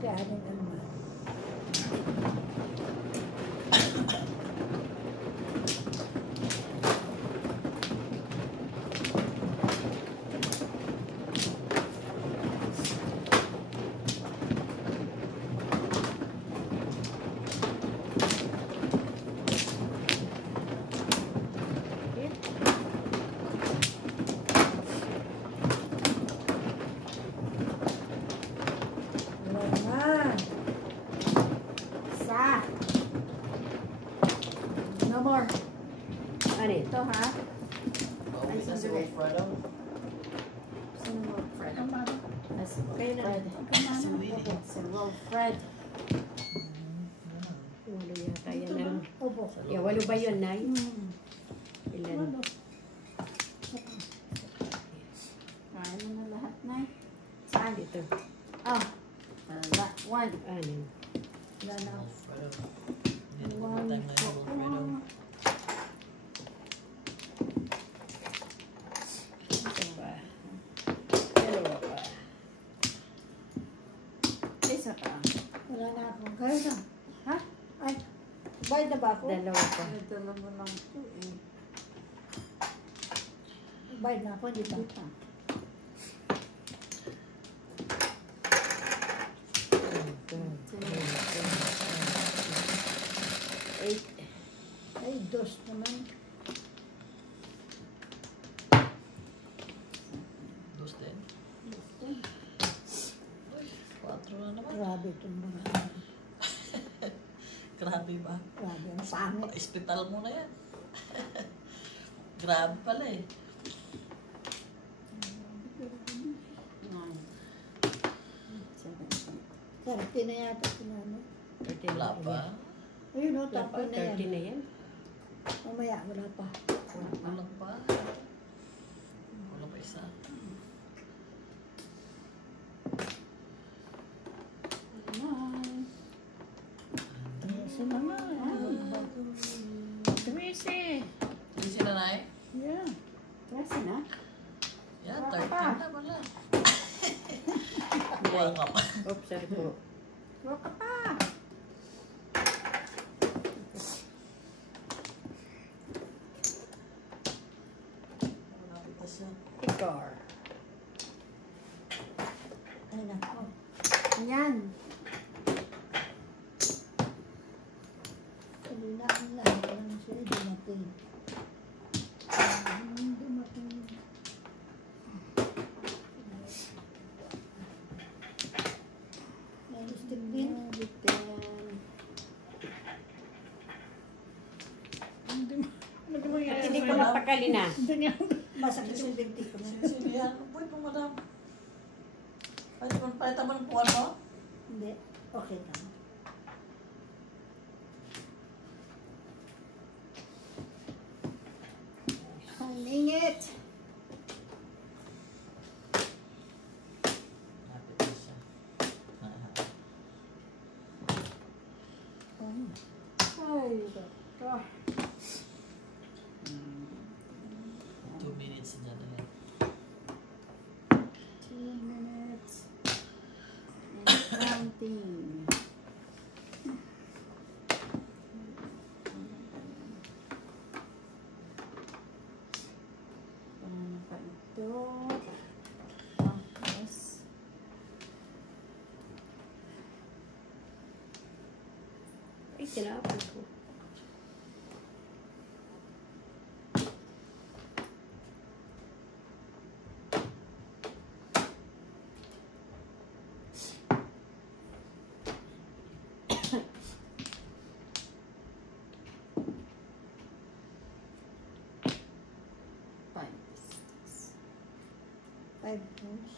kay Aling Alma. No more. Ano ito, ha? Ay, si Wilfredo. Sino Wilfred? Kayo na. Si Willie. Si Wilfred. Walo yata yan lang. Opo. Walo ba yun, Nay? Ilan? Kain mo na lahat, Nay. Saan? Ito. Wala. One. Ano? Wala na. Wilfredo. Hindi na kumatay ngayon, Wilfredo. Ito ba? Dalawa pa. Isa pa. Wala na ako. Kaya na. Ha? Ay. Bayad na ba ako? Dalawa pa. Ito lang mo lang ito eh. Bayad na ako, hindi pa. Eight. Ay, dos naman. Dos din. Uy, 4 na naman. Grabe itong mga. Grabe ba? Grabe, ang pangit. Hospital mo na yan. Grabe pala eh. Sarti na yata sinano. Wala pa. Ayun o, Wala pa. tapos na 30 yan. na yan. Mamaya, wala pa. Wala pa. Wala pa isa. Yes, naman. Tracy. Hindi si nanay? Yeah. Kasi na. Yan, Wala 13 pa. na wala. Buwan ka pa. Oops, sorry po. Wala ka pa. Wala pa siya. Car. Ay, nako. Ayan. Kanina ang lahat lang siya dumating. Dumating. Lipstick din. At hindi ka mapakali na. Masakit yung binti ko na. Sige, yan. Uy, po, madam. Palitan mo ng puwan mo? Hindi. Okay lang. Ang ingit. Lapit na siya. Ay, doktor. 2 minutes na yan. 2 minutes. And counting. Paano pa ito? Tapos. Ay, tinapon ko. Five pounds.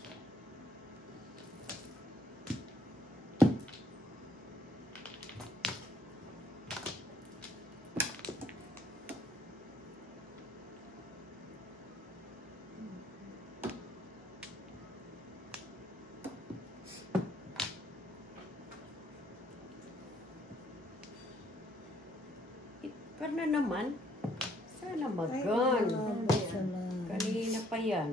Pero na naman, sana Ay, magan. salamat. Kanina pa yan.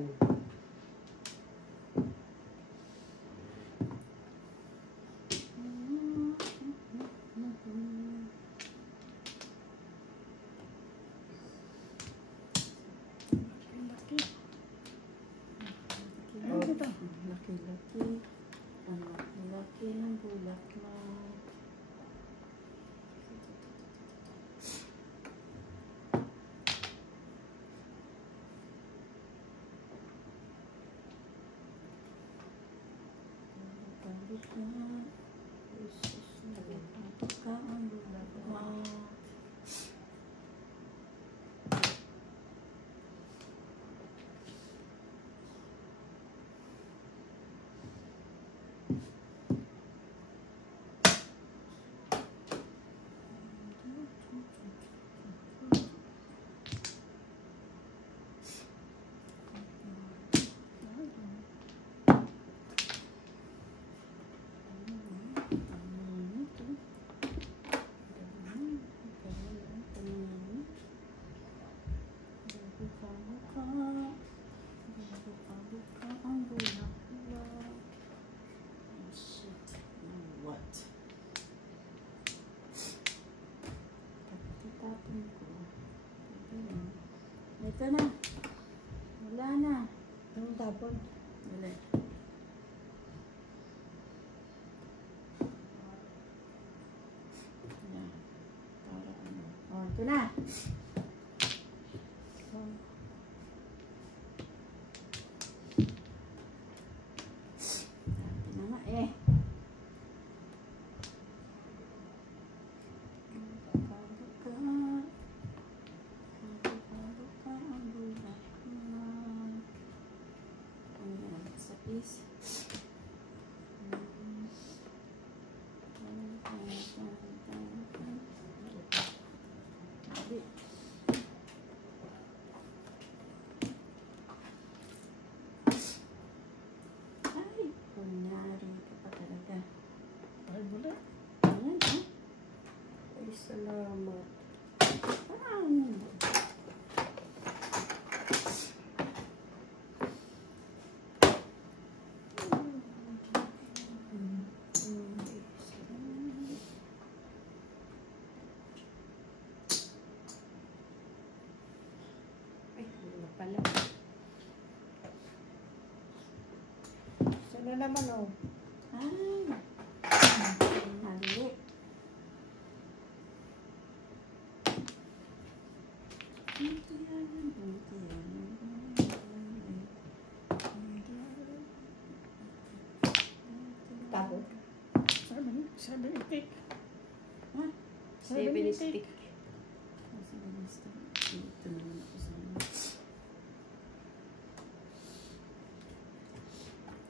Ito na. Wala na. Anong tapon? Wala. Yan. Para ano. Oh, ito na. Oh. Ito na nga eh. Ay, kunyari ka pa talaga. Ay, buli. Ayan, ha? Ay, salamat. Paano? Ay, ano pala. Sana naman, oh. Ay. Mali. Tapos? 7 stick. Ha? 7 stick. Dito naman ako sa ano.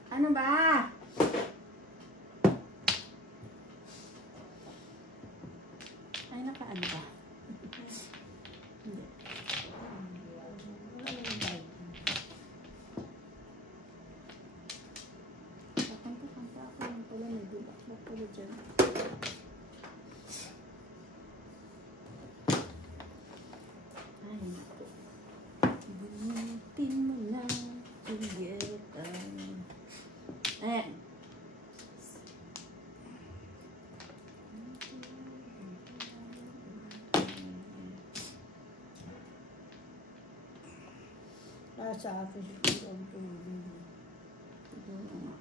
Ano ba? Ay, nakaano ba? Hindi. Kakanta-kanta ako lang pala. May bulak-bulak pala dyan. Ay, naku. Bunutin mo na, Julieta. Ayan. Nasa akin siguro ang tulong. Siguro nga.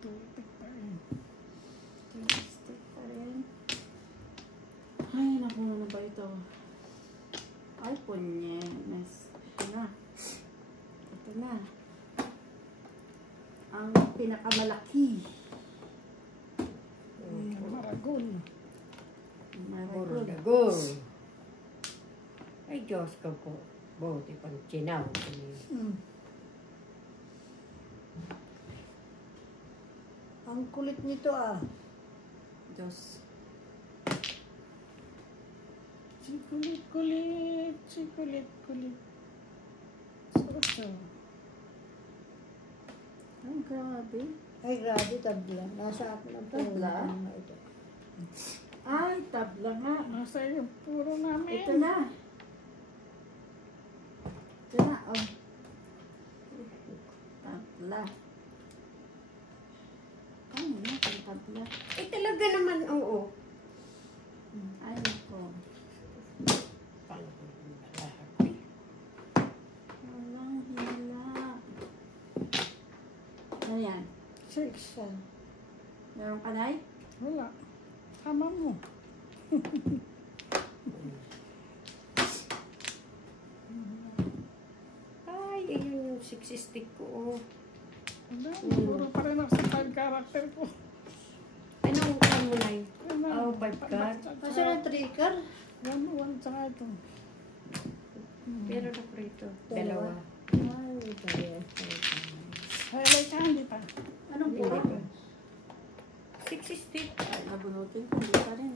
Tubig pa rin. Stick pa rin. Ay, naku, ano ba ito? Ay, punyenes. Ito na. Ito na. Ang pinakamalaki. Maragon. Maragol. Go. Ay, Diyos ko po. Buti pang chinaw. Mm. Ang kulit nito ah. Diyos. Kulit. So. Ang grabe. Ay, grabe, tabla. Nasa akin ang Tabla? na ito. Ay, tabla nga. Nasa yung puro namin. Ito na. Ito na, oh. Tabla. Ay, natin tabla. Eh, talaga naman, oo. Ay, nako. Walang hila. Ano yan? 6. Meron ka na? Wala. Tama mo. Ay, ayun yung 6 stick ko. Wala, puro pa rin ako sa 5 character ko. Anong kan mo na yun? Ano? Oh, 5 card. Kasi ng trigger. One, tsaka ito. Pero na po ito. Dalawa. Ay, tayo. Highlight ka, hindi pa. Anong Hindi po? pa. 6 stick. Ay, nabunutin ko. Hindi pa rin.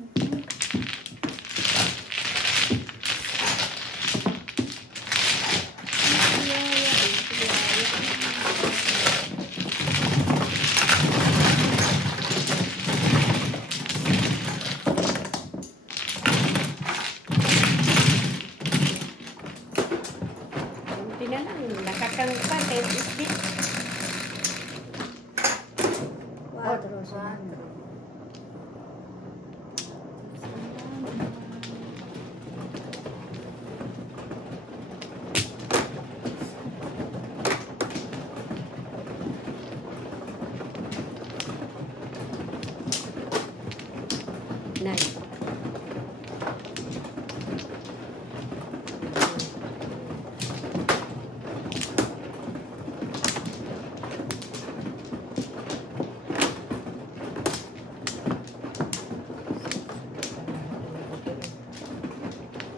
Buti na lang. Nakakangpa. 10 stick. 4. Nine.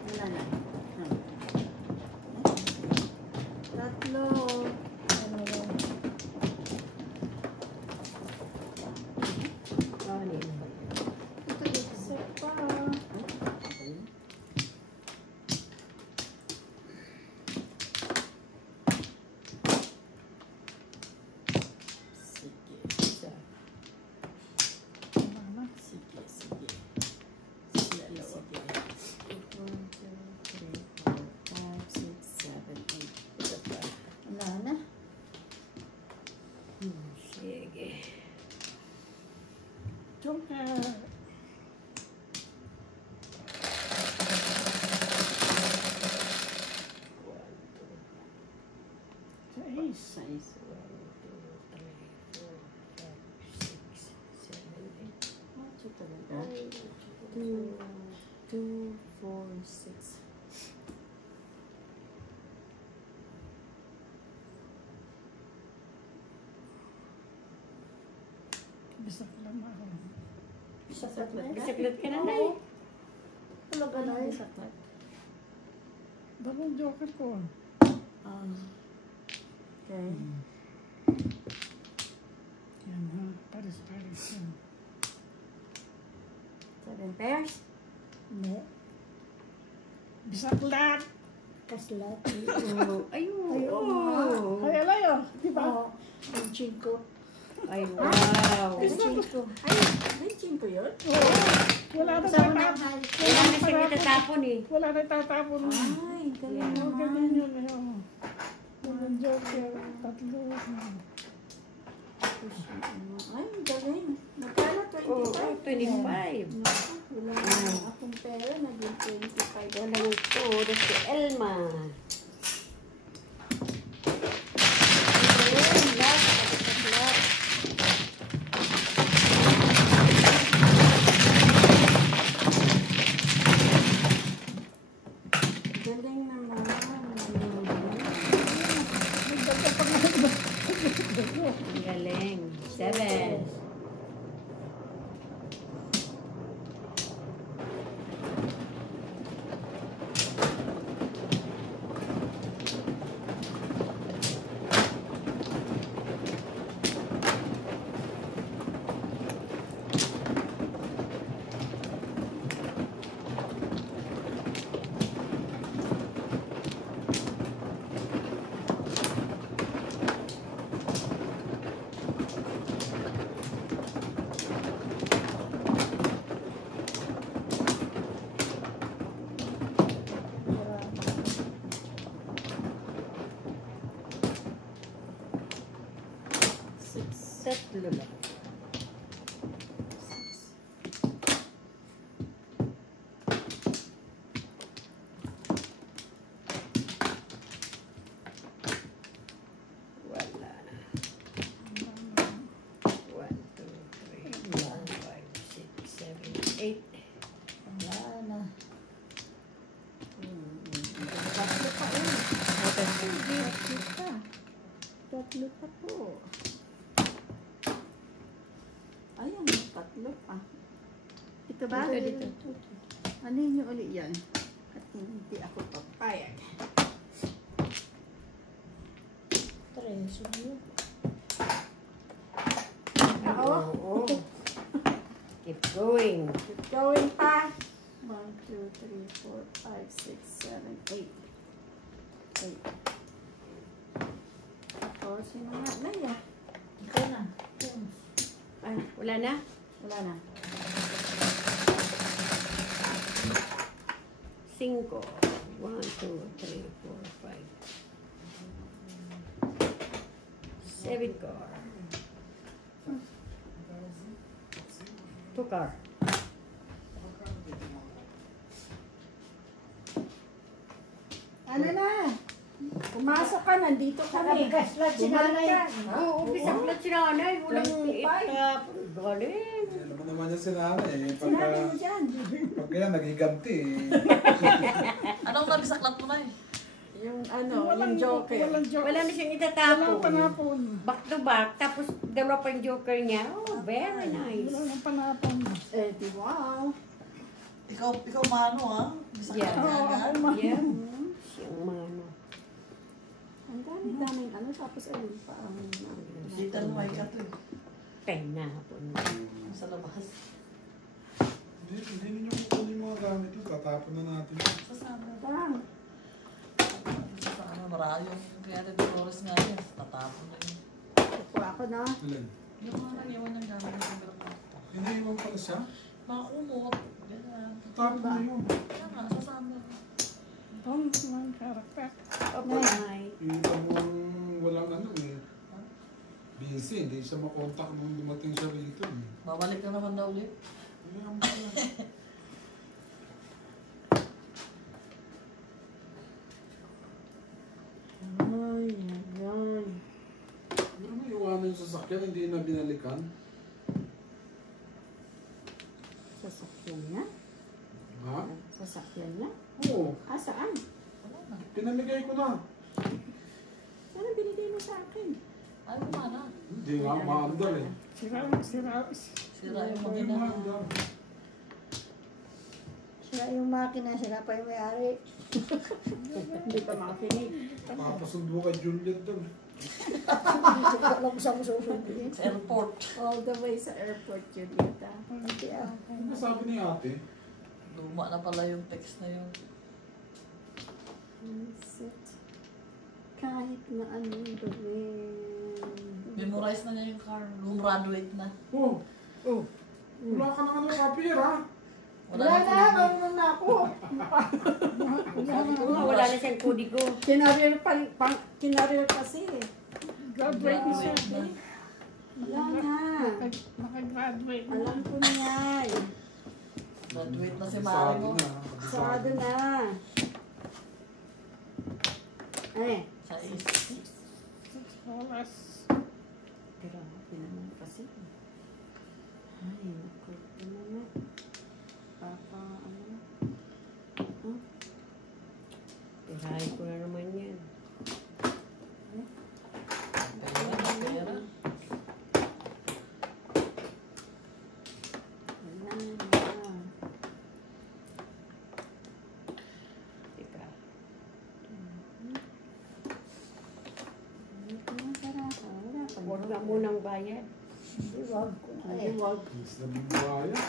Wala na. Tatlo. Dalawa. Anim. Ito, isa pa. Isa. Wala na. Sige, sige. Sige, sige. 1, 2, 3, 4, 5, 6, 7, 8. Isa pa. Wala na. Sige. Joker. Sa ace. Size. 1, 2, 3, 4, 5, 6, 7, 8. Macho talaga. 2, 2, 4, 6. Bisak lang ako. Saklat na. Bisaglat ka na na eh. Talaga na. Saklat. Dalawang joker ko. Okay. Yan ha. Paris. Yan. 7 pairs. Hindi. Bisak lahat. Kaslat. Oh, ayun. Ayun. Ay, alayo. Diba? Oo. Ang chinko. Ay, wow. Ang chinko. Ay, may chimpo yun? Oo. Wala na Kasama ng tatapon. halik. Wala na siya itatapon eh. Wala na tatapon. Ay, galing Oo, naman. ganun yun. Ayun. Dalawang joker. Tatlo. Ay, galing. Magkano? Oh, 25? 25. Wala na akong pera. Naging 25. Walang ito. That's si Elma. Ayun, last. Last. Galing naman. Ang galing. 7. Tatlo lang. Wala na. 1, 2, 3, 4, 5, 6, 7, 8. Wala na. Tatlo pa eh. Kita. tatlo pa po. Ayan, may tatlo pa. Ito ba? Dito. Ano yun yung uli yan? At hindi ako papayag. Tres. Oo. Keep going. Keep going pa. 1, 2, 3, 4, 5, 6, 7, 8. 8. Tapos, yun nga na yan. Ito na. Ay, wala na? Wala na. 5. 1, 2, 3, 4, 5. 7 car. 2 car. Ano na? Pumasok ka, nandito kami. Nakabigas lang si nanay. Oo, bisang lang si nanay. Walang 25. itap. Galing. Alam mo naman yan si nanay eh. Sinabi mo dyan. Pagka yan, nagiganti eh. Anong nabisaklat mo na eh? Yung ano, yung joker. Walang joke. Wala na siyang Walang itatapon. panapon. Back to back. Tapos dalawa pa yung joker niya. Oh, very nice. Walang panapon. Eh, di wow. Ikaw mano ha? Bisaklat Yeah. niya agad. Yeah. Siyang mano. Ang dami-daming ano, tapos ayun pa ang Dito na may kato eh. Kaya nahapon. Sa labas. Hindi ninyo kukunin yung mga gamit yun. Tatapon na natin. Sa sana. Parang, Sa sana. Marami yung kaya rin Dolores nga yan. Tatapon na yun. kukuha ako na. Alin? Yung mga naiwan ng gamit ng siguro. Hindi iwan pala siya. Mga kumot. Ganyan. Tatapon na yun. Kaya nga, sa sana. Ang mga karakter. Opo, nay. Yung tamang walang ano eh. Busy, hindi siya makontak nung dumating siya rito eh. Babalik na naman daw ulit. Kaya mo pala. Ay, ay. Pero may iwanan yung sasakyan, hindi na binalikan. Sasakyan na? Ha? Sasakyan na? Oo, Ah, saan? Wala na. pinamigay ko na. Saan binigay mo sa akin? Ay, kumana. Hindi nga, maandar eh. Sira. Sira yung Ay, mga maandar. Sila yung makina, sila pa yung may-ari. Hindi pa makinig. Papasundo kay Juliet doon. Alam ko saan mo susunduin. sa airport. All the way sa airport, Julieta. Hindi ah. Ano sabi ni ate? Luma na pala yung text na yun. Set. Kahit na anong gawin. Memorize na niya yung car. Graduate na. Oh, wala ka na ano copier ha? Wala na, marunong na ako. Sabi ko nga, wala na siyang kodigo. Kinarir kasi. Graduate na siya. Wala na. Nakagraduate na. Alam ko na yan. Graduate na si Sabi Mario. na. Sarado na. Ano Sa is. 6 oras. Grabe naman kasi. Ay, naku. Ano na. Papa, ano. Tirahin ko na naman yan. Pera. Wala na. Teka. Huwag na munang bayad. Iwag ko na Ay, eh. wag. Mas nabibaya.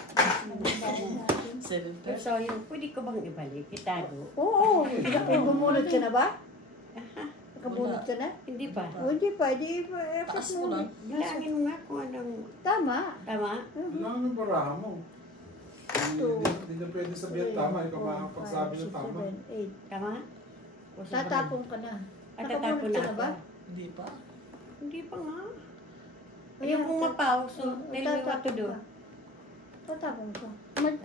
7 Pero pesos. so, yun, pwede ko bang ibalik? Itago? Oo, bumunod ka na ba? Nakabunod ka na? Hindi pa. O hindi pa, di pa. Taas mo lang. Bilangin mo nga kung anong Tama. tama. Wala kang baraha mo. Hindi na pwede sabihin tama. Ikaw makapagsabi ng tama. 8. Tama? O sa Tatapon ka na. At Nakabunod tatapon ka na na ako. ba? Hindi pa. Hindi pa nga. Ayaw kong mapaw, so tell me what to do. Tatapon ka.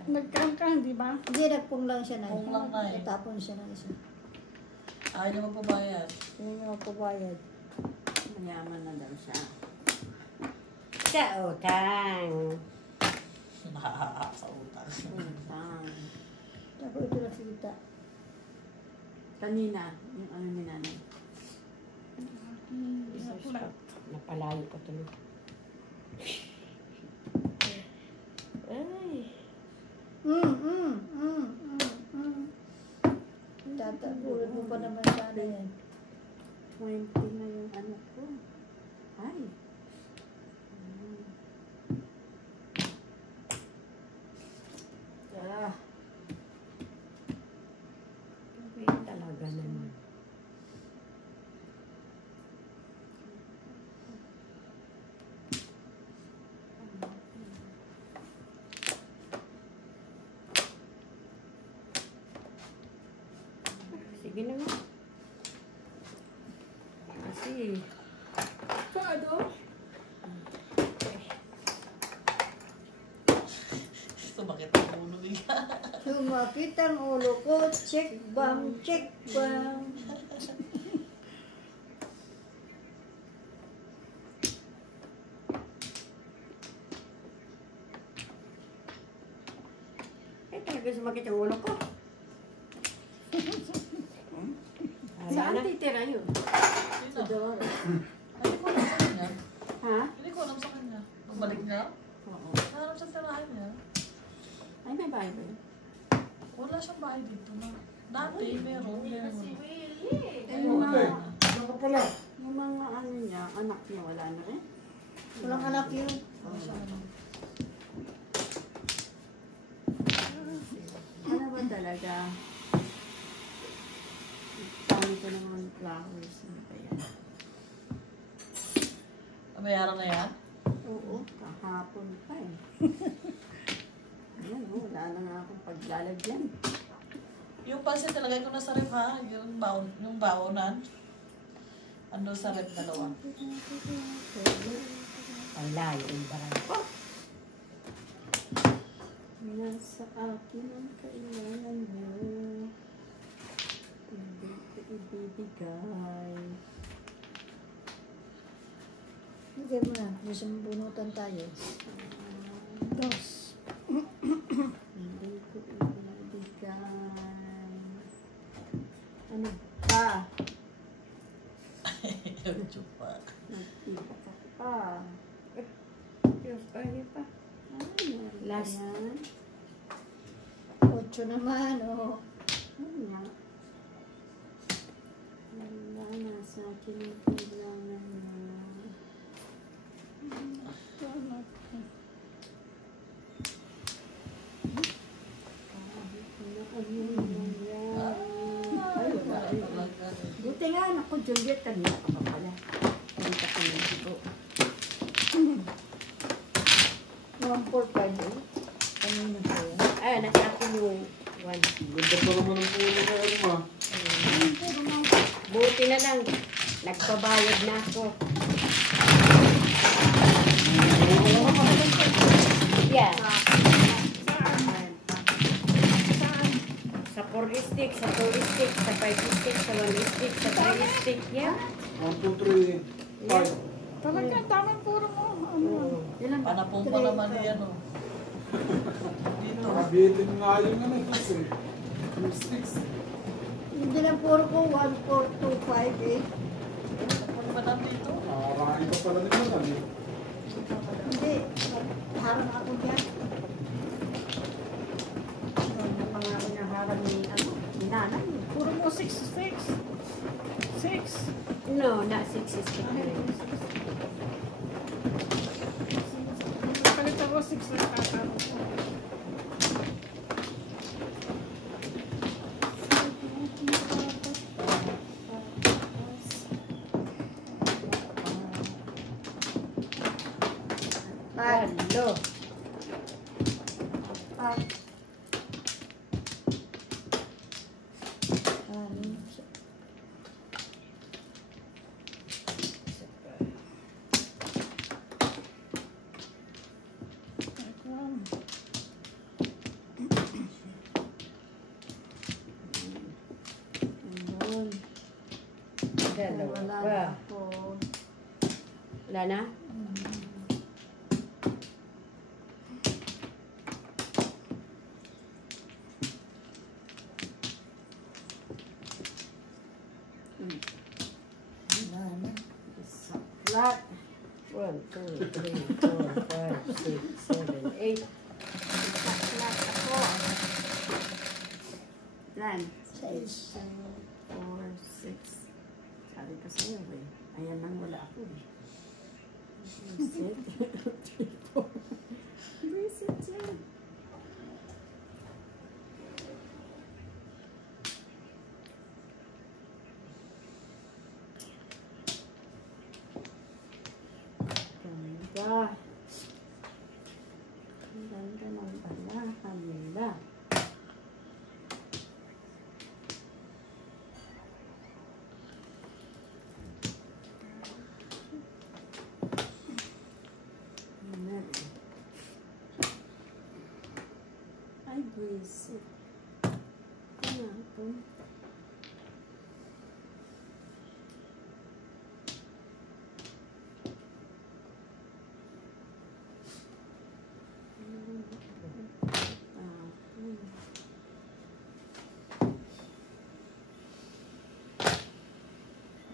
Nagkaan ka, di ba? Hindi, nagpung lang siya na. Pung lang na eh. Tatapon siya na isa. Ayaw niya magpabayad. Hindi niya magpabayad. Mayaman na daw siya. Sa utang. Sa utang. Utang. Tapos ito na sita. Kanina, yung ano ni nanay. Isa flat. Napalayo ka tuloy. Ay. Tatagulan mo pa naman sana yan. 20 na yung ano ko. Ay. Ah. Okay, talaga naman. Sige na nga. Kasi, Sumakit ang ulo niya. Sumakit ang ulo ko, check bang, check bang. talaga sumakit ang ulo ko. Saan titira yun? Sino? Dora. Ay, hindi ko alam sa kanya. Ha? Hindi ko alam sa kanya. Bumalik niya? Oo. Nahanap sa tirahan niya. Ay, may bahay ba yun? Wala siyang bahay dito na. Dati, meron. Yung Ate, mga, saan ka pala? yung mga ano niya, anak niya, wala na rin. Walang anak yun. Wala siya naman. Ano ba talaga? Dami ko naman flowers. Ano ba yan? Nabayaran na yan? Oo, kahapon pa eh. Ayan, wala na nga akong paglalagyan. Yung pansit nilagay ko na sa ref ha. Yung baonan. Ando sa ref dalawa. Wala, yung barang ko. Nasa akin ang kailangan mo. Hindi ko ibibigay. Hindi mo na, gusto mo bunutan tayo. Dos. Hindi ko ibibigay. Ano ba? Yung chupa. Nagtipa ka pa. Diyos, pwede pa. Ay, Last. yan. 8 naman, oh. Ano nga? Wala na sa akin ang kailangan mo. Kahit na ano nangyari. Ay, wala. Talaga. Buti nga, naku, Juliet, kanina ka pa pala. Hindi ka pinagsigo. 145 eh. Kanina pa yun. Ay, nasa akin yung 1. Ganda pa naman ang puno na ano ma. Buti na lang, nagpabayad na ako. Yeah. Sa 4 stick, sa 2 stick, sa 5 stick, sa 1 stick, sa 3 stick, yeah. 1, 2, 3, 5. Talaga, daming puro mo. Ano? Ilan ba? Panapong pa naman yan o. Dito. Nakabitin nga yung ano kasi. Yung sticks. Hindi lang puro ko, 1, 4, 2, 5, 8. Ano ba nandito? Nakakain ka pala nila lang eh. Hindi, harang ako dyan. Ano pa nga pinaharap ni, ano, ni nanay. Puro mo 6, 6. 6. No, not 6 stick na yun. Palit ako 6 na tataro ko. Hello. Ayun. Dalawa Wala pa. na ako. Wala na? Wala na. Isa. Lahat. 1, 2, 3, 4, 5, 6, 7, 8. Lahat ako. Lan. 2, 4, 6. Sabi ko sa'yo eh. Ayan man wala ako eh. Reset. 3, 4. Reset yan. Ganda. Ang ganda ng balahan nila. Ay, buwisit. Ano ito?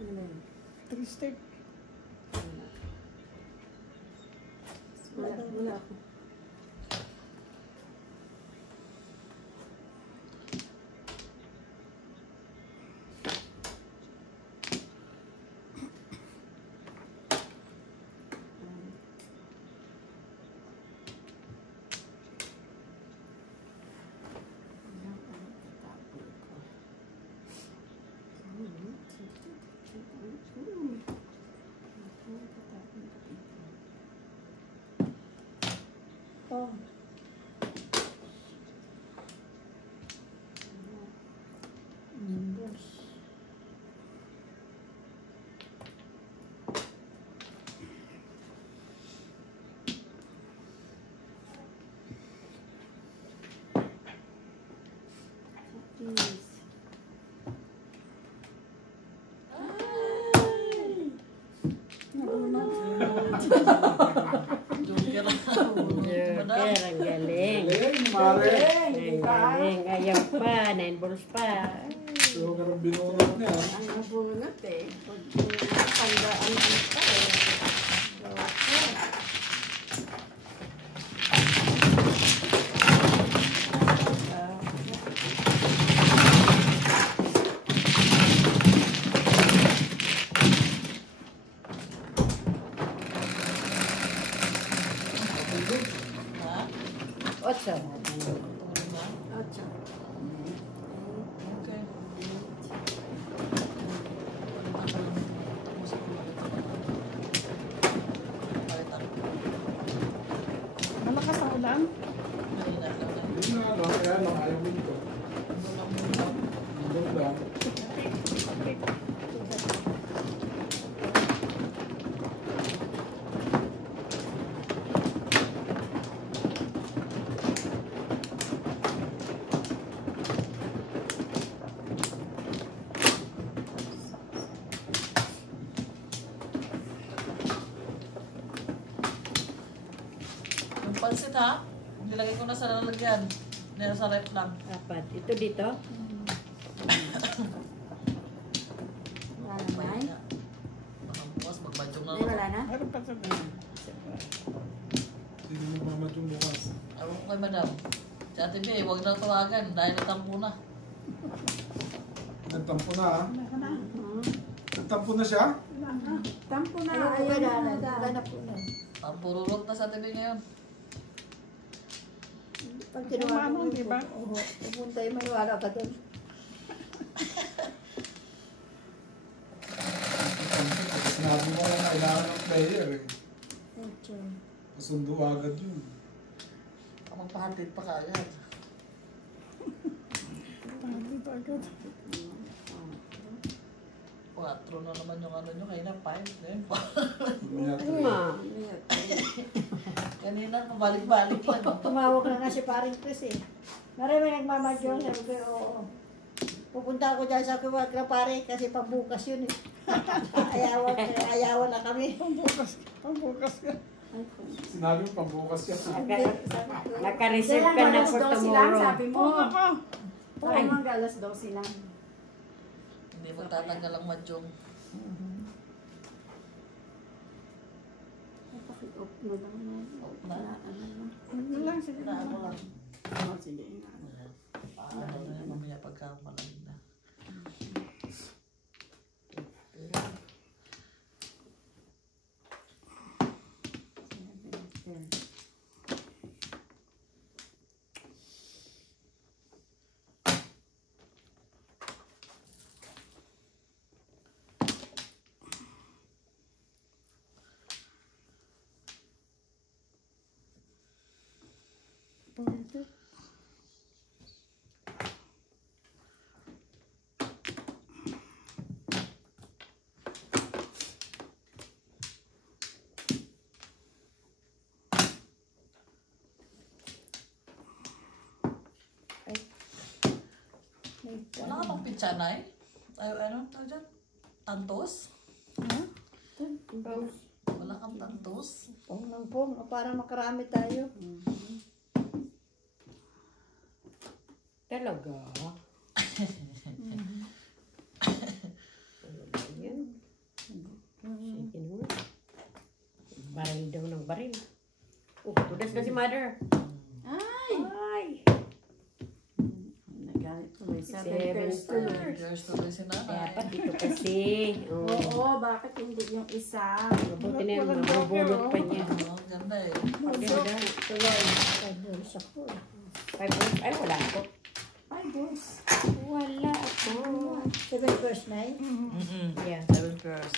Ano ba yun? 3 step. Wala ako. Oh. Please. Joker lang. Joker, ang galing. Galing, Mare. Ang galing. Ayaw pa, 9 balls pa. So, karang binunod niya. Ang nabunot eh. Pag panggaan ang pa eh. Ha? 8. Tulog na? 8. Okay. Malakas ang ulan. Hindi na lang, kaya lang ayaw mo ito. Ang ganda. Yung pansit ha? Nilagay ko na sa lalagyan. Nila sa rep lang. 4. Ito dito. Wala naman. Baka bukas magbadyong na Ay, lang. wala na? Meron pa sa Sino mo mamatong bukas? Ewan ko kay madam. Si Ate Bea, huwag na tawagan dahil natampo na. Nagtampo na ha? Hmm. Nagtampo na siya? Tampo na. Ayaw ko Ayaw na. na. Ganap ko na. Tampururot na sa Ate Bea ngayon. Pag tinawagan Manong, ko, di ba? oo, pupunta yung maniwala ka doon. Sinabi mo na kailangan ng player eh. Okay. Pasundo agad yun. Magpahatid pa kaagad. dito agad. 4 na naman yung ano nyo. Kanina 5. Ngayon 4. Mamaya Uma. Kanina pabalik-balik lang. Tumawag na nga si paring Chris eh. Marami nagmamadyong, sabi ko, oo. Pupunta ako dyan sa kuwag na pare kasi pambukas yun eh. Ayawan na kami. Pambukas ka. Sinabi mo pambukas yan. Naka-receive ka na for tomorrow. Sabi mo. Oo ako. Sabi mo hanggang alas 12 lang. Hindi magtatanggal ang madyong. Off na lang na. Na? Ano lang, sige Na na. ako lang. Oh, sige nga. Ano na yun, mamaya pagka malamig na. Wala ka pang pichanay? Ay, ano tawag dyan? Tantos? Wala kang tantos? Pong ng pong, para makarami tayo. Talaga? Yan. Sige naman. Baril daw ng baril. Oh, tudas na si mother. Ay! Ay! Nagalit ko. May 7 7 pairs to. to. Years tuloy si nanay. Dapat dito kasi. Oh. Oo, bakit hindi yung isa? Mabuti na yung mabubulot pa niya. Oo, ganda eh. Paganda. Ay, bulis ako. 5 months. Ay, wala ako. Ay, boss. Wala ako. 7 first night. Yeah. 7 pairs.